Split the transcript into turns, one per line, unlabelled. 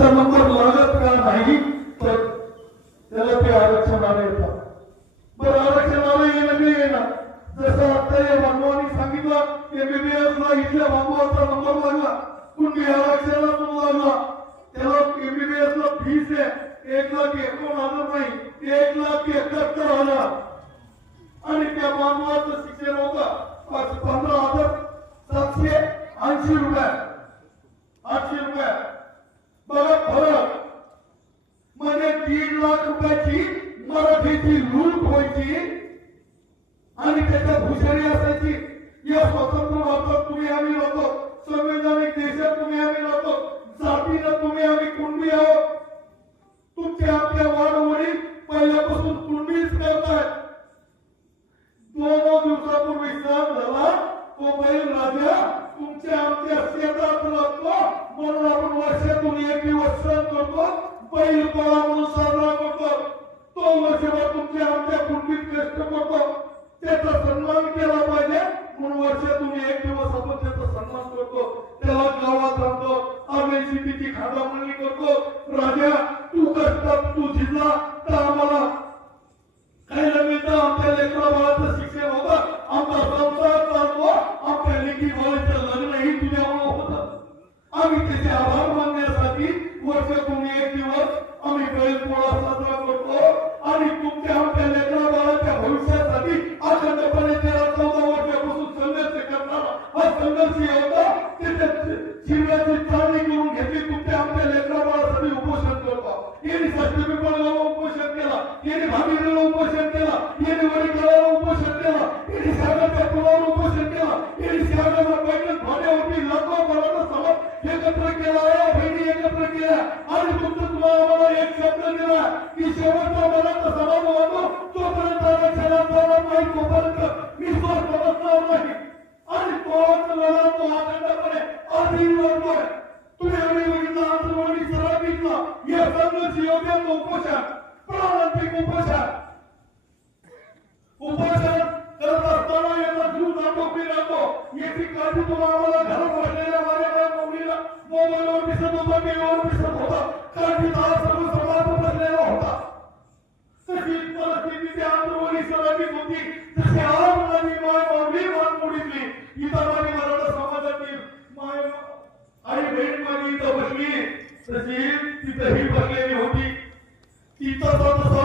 त्याचा नंबर लागत का नाही तर त्याला ते आरक्षणाला येतात. बरं आरक्षणाला येणं बी येणार. जसं आता या बांधवांनी सांगितलं एमबीबीएस ला इथल्या बांधवाचा नंबर लागला. कुणी आरक्षणाला पण लागला. त्याला एमबीबीएस ला फीस आहे. एक लाख एकोण हजार नाही एक लाख एकाहत्तर हजार. आणि त्या बांधवाचं शिक्षण होतं. पंधरा हजार सातशे ऐंशी रुपये. आठशे रुपये. परत फरक. म्हणजे दीड लाख रुपयाची मराठीची लूट व्हायची आणि त्याच्यात हुशारी असायची. या स्वतंत्र भारतात तुम्ही आम्ही राहतो संवैधानिक देशात तुम्ही आम्ही राहतो जातीनं तुम्ही आम्ही कुणबी आहोत? तुमचे आपल्या वाडवडील पहिल्यापासून कुणबीच करतायत दोन दिवसापूर्वी सण झाला तो बैल राजा तुमच्या आमच्या शेतात राहतो. म्हणून आपण वर्षातून एक दिवस सण करतो. बैल पोळा म्हणून साजरा करतो. तो वर्षभर तुमच्या आमच्या कुंडीत कष्ट करतो. त्याचा सन्मान केला पाहिजे. म्हणून वर्षातून एक दिवस आपण त्याचा सन्मान करतो. त्याला गावात आणतो. आम्ही शेतीची खादामणी करतो. राजा तू कष्टात तू जिल्हा तर आम्हाला आम्ही त्याचे आभार मानण्यासाठी वर्षातून एक दिवस आम्ही बैलपोळा साजरा करतो आणि तुमच्या आमच्या लेकरा बाळाच्या भविष्यासाठी अखंडपणे तेरा चौदा वर्षापासून संघर्ष करणारा हा संघर्ष होता. त्याच्या शिवराची चाळणी करून घेतली तुमच्या आमच्या लेकरा बाळासाठी उपोषण करतो यांनी षष्टी पिंपळगावला उपोषण केला यांनी भागीरला उपोषण एकत्र आणि तुमचं तुम्हाला आम्हाला एक शब्द दिला की शेवटचा पर्यंत समाज वाढतो तोपर्यंत आरक्षणात जाणार नाही तोपर्यंत मी स्वस्थ बसणार नाही. आणि तोच लढा तो अखंडपणे अधीन लढतोय तुम्ही आम्ही बघितलं आंतरवाडी सरळ बघितलं या संघर्ष योग्याचं उपोषण प्रारंभिक उपोषण. उपोषण करत असताना याचा जीव जातो मी राहतो. याची काळजी तुम्हाला आम्हाला घरात बसलेल्या माझ्या मुलीला मोबाईलवर दिसत होता होता कारण की सर्व समाज बसलेला होता तशी परिस्थिती त्या आंतरवाडी सरळीत होती तशी आज नवी माय मागली मानमुडीतली इथं माझी मराठा समाजातील माय आई बहीण माझी इथं बसली. तशी तिथंही बसलेली होती. तिथं तसं